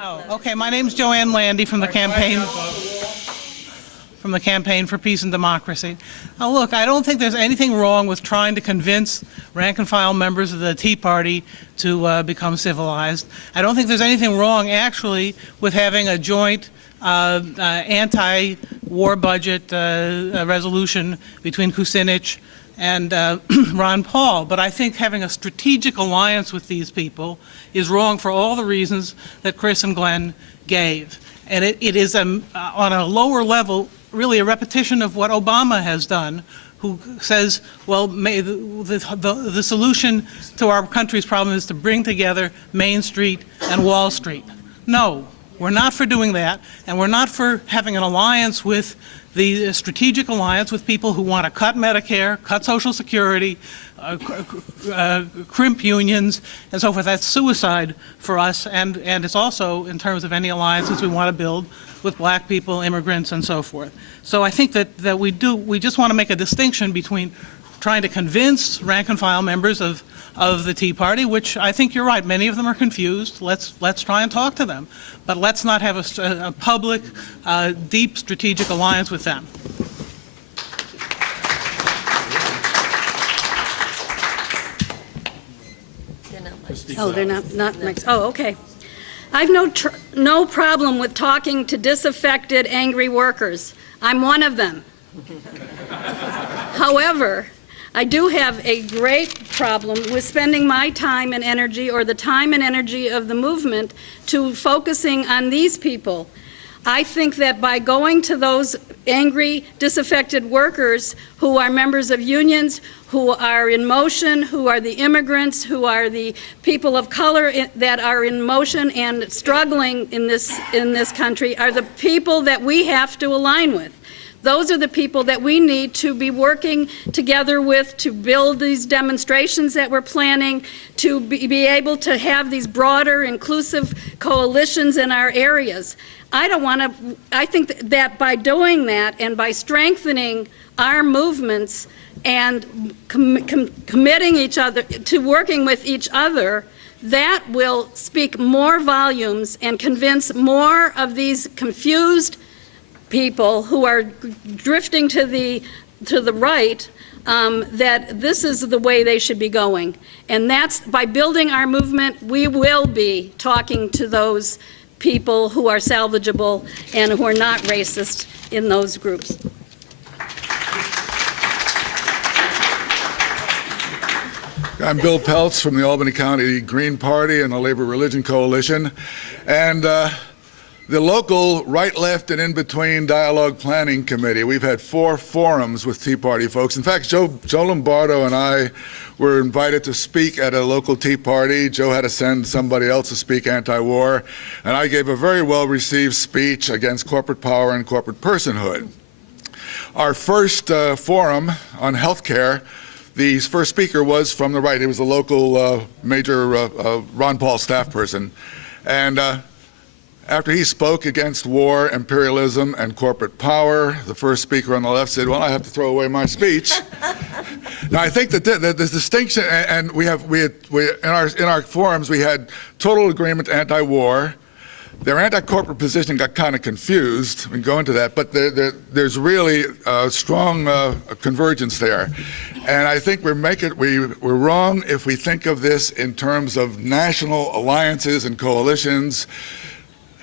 Oh, okay. My name's Joanne Landy from the campaign for Peace and Democracy. Now, look, I don't think there's anything wrong with trying to convince rank and file members of the Tea Party to become civilized. I don't think there's anything wrong, actually, with having a joint anti-war budget resolution between Kucinich and Ron Paul. But I think having a strategic alliance with these people is wrong for all the reasons that Chris and Glenn gave. And it is, on a lower level, really a repetition of what Obama has done, who says, well, the solution to our country's problem is to bring together Main Street and Wall Street. No, we're not for doing that, and we're not for having an alliance with the strategic alliance with people who want to cut Medicare, cut Social Security, crimp unions, and so forth. That's suicide for us, and it's also in terms of any alliances we want to build with black people, immigrants, and so forth. So I think that we just want to make a distinction between trying to convince rank and file members of the Tea Party, which I think you're right, many of them are confused. Let's try and talk to them. But let's not have a public, deep strategic alliance with them. Oh, they're not mixed. Oh, okay. I've no problem with talking to disaffected, angry workers. I'm one of them. However, I do have a great problem with spending my time and energy, or the time and energy of the movement, to focusing on these people. I think that by going to those angry, disaffected workers who are members of unions, who are in motion, who are the immigrants, who are the people of color that are in motion and struggling in this country, are the people that we have to align with. Those are the people that we need to be working together with to build these demonstrations that we're planning, to be able to have these broader, inclusive coalitions in our areas. I think that by doing that and by strengthening our movements and committing each other to working with each other, that will speak more volumes and convince more of these confused people who are drifting to the right, that this is the way they should be going. And that's by building our movement, we will be talking to those people who are salvageable and who are not racist in those groups. I'm Bill Peltz from the Albany County Green Party and the Labor Religion Coalition. And the local right, left, and in-between dialogue planning committee, we've had 4 forums with Tea Party folks. In fact, Joe Lombardo and I were invited to speak at a local Tea Party. Joe had to send somebody else to speak anti-war, and I gave a very well-received speech against corporate power and corporate personhood. Our first forum on health care, the first speaker was from the right. He was a local major Ron Paul staff person. And after he spoke against war, imperialism, and corporate power, the first speaker on the left said, well, I have to throw away my speech. Now, I think that the distinction, and in our forums, we had total agreement anti-war. Their anti-corporate position got kind of confused. We can go into that, but there's really a strong convergence there. And I think we're wrong if we think of this in terms of national alliances and coalitions.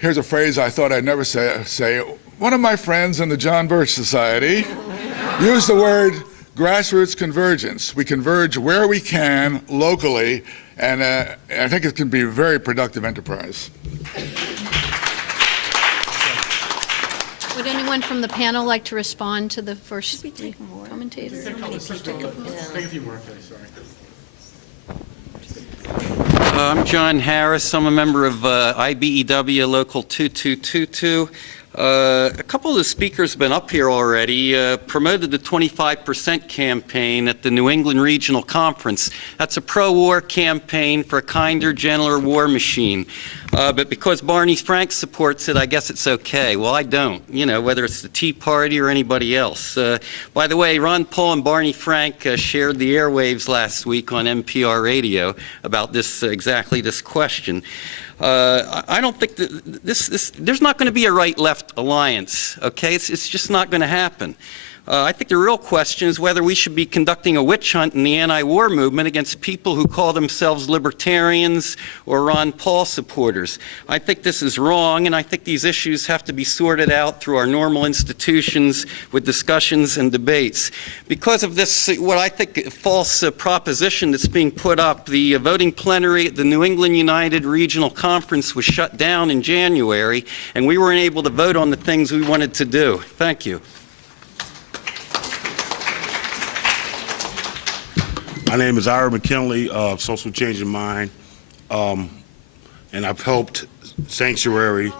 Here's a phrase I thought I'd never say. One of my friends in the John Birch Society used the word grassroots convergence. We converge where we can locally, and I think it can be a very productive enterprise. Would anyone from the panel like to respond to the first commentator? Take a few more, please, sorry. I'm John Harris. I'm a member of IBEW Local 2222. A couple of the speakers have been up here already, promoted the 25% campaign at the New England Regional Conference. That's a pro-war campaign for a kinder, gentler war machine. But because Barney Frank supports it, I guess it's okay. Well, I don't, whether it's the Tea Party or anybody else. By the way, Ron Paul and Barney Frank shared the airwaves last week on NPR radio about this, exactly this question. I don't think that there's not going to be a right-left alliance, okay? It's just not going to happen. I think the real question is whether we should be conducting a witch hunt in the anti-war movement against people who call themselves libertarians or Ron Paul supporters. I think this is wrong, and I think these issues have to be sorted out through our normal institutions with discussions and debates. Because of this, what I think false proposition that's being put up, the voting plenary at the New England United Regional Conference was shut down in January, and we weren't able to vote on the things we wanted to do. Thank you. My name is Ira McKinley of Social Change in Mind, and I've helped Sanctuary.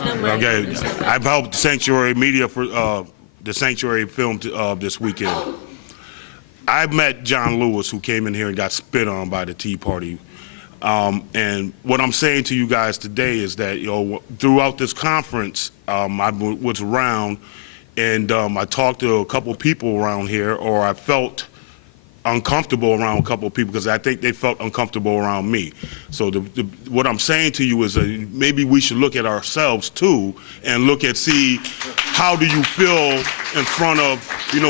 Okay, I've helped Sanctuary Media for the Sanctuary film this weekend. I've met John Lewis, who came in here and got spit on by the Tea Party. And what I'm saying to you guys today is that, throughout this conference, I was around and I talked to a couple people around here, or I felt uncomfortable around a couple of people because I think they felt uncomfortable around me. So what I'm saying to you is that maybe we should look at ourselves too and look at, see, how do you feel in front of,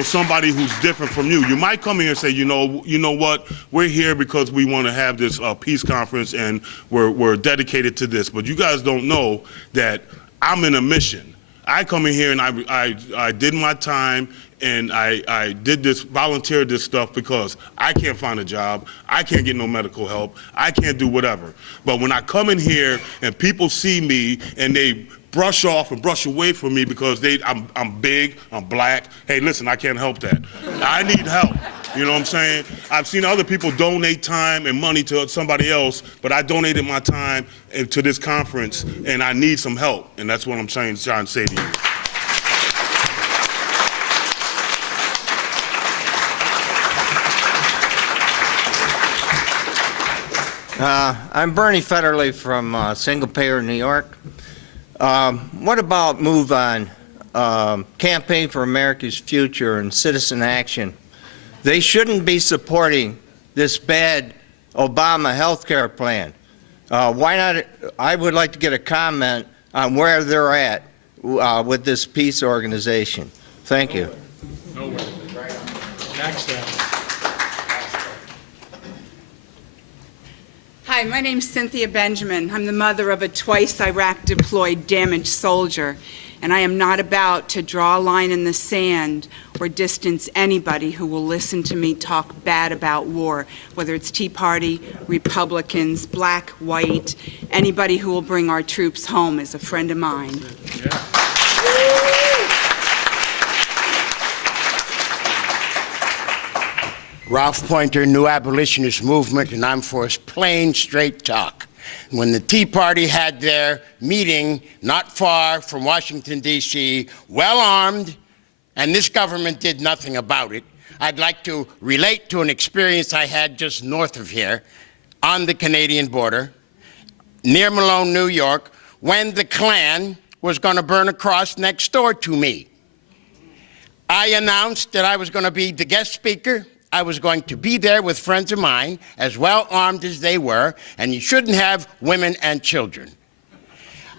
somebody who's different from you. You might come here and say, you know what, we're here because we want to have this peace conference and we're dedicated to this. But you guys don't know that I'm in a mission. I come in here and I did my time and I did this, volunteered this stuff because I can't find a job, I can't get no medical help, I can't do whatever. But when I come in here and people see me and they brush off and brush away from me because I'm big, I'm black, hey listen, I can't help that. I need help, you know what I'm saying? I've seen other people donate time and money to somebody else, but I donated my time to this conference and I need some help, and that's what I'm trying to say to you. I'm Bernie Federley from Single Payer, New York. What about Move On, Campaign for America's Future and Citizen Action? They shouldn't be supporting this bad Obama health care plan. Why not? I would like to get a comment on where they're at with this peace organization. Thank you. Next up. Hi, my name's Cynthia Benjamin. I'm the mother of a twice Iraq-deployed damaged soldier, and I am not about to draw a line in the sand or distance anybody who will listen to me talk bad about war, whether it's Tea Party, Republicans, black, white. Anybody who will bring our troops home is a friend of mine. Yeah. Ralph Pointer, New Abolitionist Movement, and I'm for plain, straight talk. When the Tea Party had their meeting not far from Washington, D.C., well-armed, and this government did nothing about it, I'd like to relate to an experience I had just north of here on the Canadian border, near Malone, New York, when the Klan was going to burn a cross next door to me. I announced that I was going to be the guest speaker. I was going to be there with friends of mine, as well armed as they were, and you shouldn't have women and children.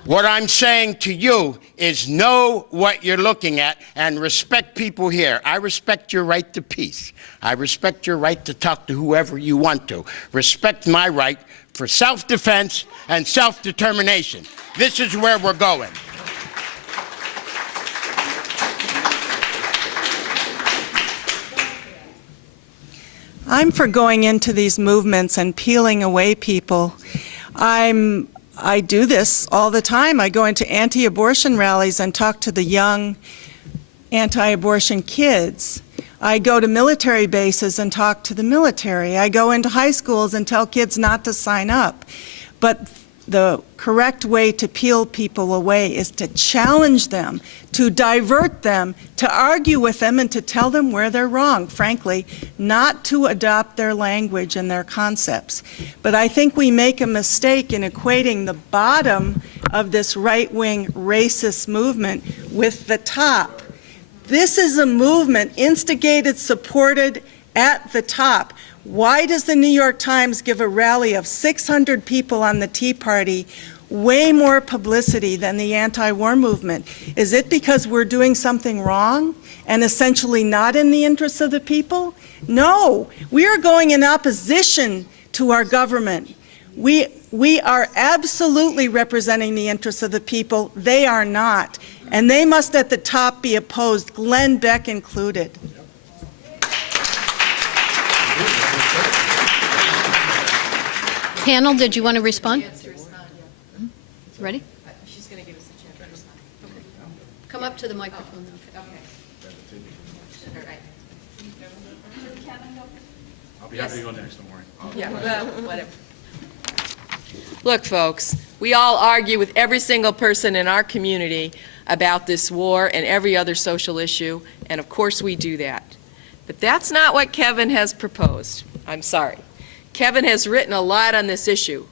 What I'm saying to you is know what you're looking at and respect people here. I respect your right to peace. I respect your right to talk to whoever you want to. Respect my right for self-defense and self-determination. This is where we're going. I'm for going into these movements and peeling away people. I do this all the time. I go into anti-abortion rallies and talk to the young anti-abortion kids. I go to military bases and talk to the military. I go into high schools and tell kids not to sign up. But the correct way to peel people away is to challenge them, to divert them, to argue with them, and to tell them where they're wrong, frankly, not to adopt their language and their concepts. But I think we make a mistake in equating the bottom of this right-wing racist movement with the top. This is a movement instigated, supported at the top. Why does the New York Times give a rally of 600 people on the Tea Party way more publicity than the anti-war movement? Is it because we're doing something wrong and essentially not in the interests of the people? No, we are going in opposition to our government. We are absolutely representing the interests of the people. They are not. And they must at the top be opposed, Glenn Beck included. Panel, did you want to respond? Ready? She's going to give us a chance to respond. Come up to the microphone. I'll be happy to go next, don't worry. Yeah, well, whatever. Look, folks, we all argue with every single person in our community about this war and every other social issue, and of course we do that. But that's not what Kevin has proposed. I'm sorry. Kevin has written a lot on this issue.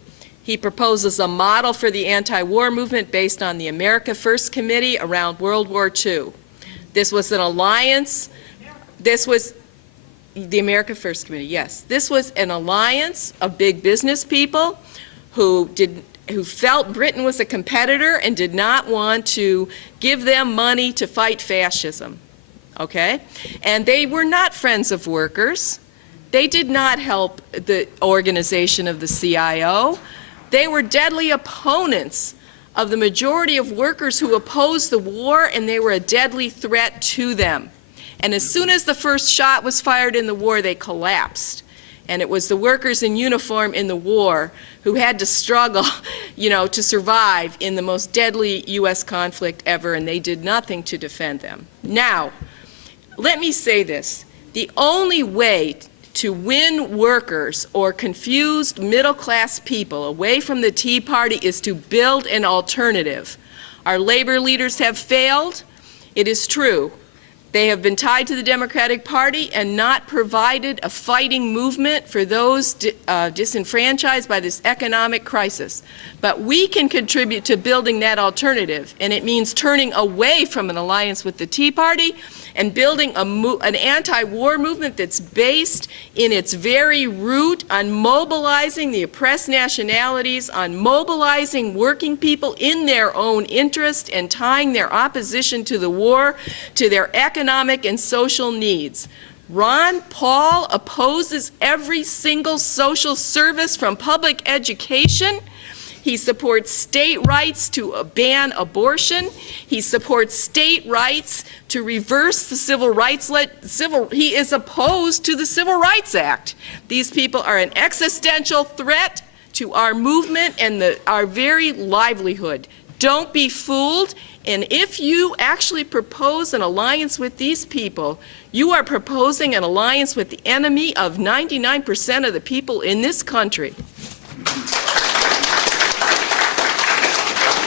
He proposes a model for the anti-war movement based on the America First Committee around World War II. This was an alliance. This was the America First Committee, yes. This was an alliance of big business people who felt Britain was a competitor and did not want to give them money to fight fascism, okay? And they were not friends of workers. They did not help the organization of the CIO. They were deadly opponents of the majority of workers who opposed the war, and they were a deadly threat to them. And as soon as the first shot was fired in the war, they collapsed. And it was the workers in uniform in the war who had to struggle, to survive in the most deadly U.S. conflict ever, and they did nothing to defend them. Now, let me say this. The only way to win workers or confused middle-class people away from the Tea Party is to build an alternative. Our labor leaders have failed. It is true. They have been tied to the Democratic Party and not provided a fighting movement for those disenfranchised by this economic crisis. But we can contribute to building that alternative, and it means turning away from an alliance with the Tea Party and building an anti-war movement that's based in its very root on mobilizing the oppressed nationalities, on mobilizing working people in their own interest and tying their opposition to the war to their economic and social needs. Ron Paul opposes every single social service from public education. He supports state rights to ban abortion. He supports state rights to reverse the civil rights. He is opposed to the Civil Rights Act. These people are an existential threat to our movement and our very livelihood. Don't be fooled. And if you actually propose an alliance with these people, you are proposing an alliance with the enemy of 99% of the people in this country.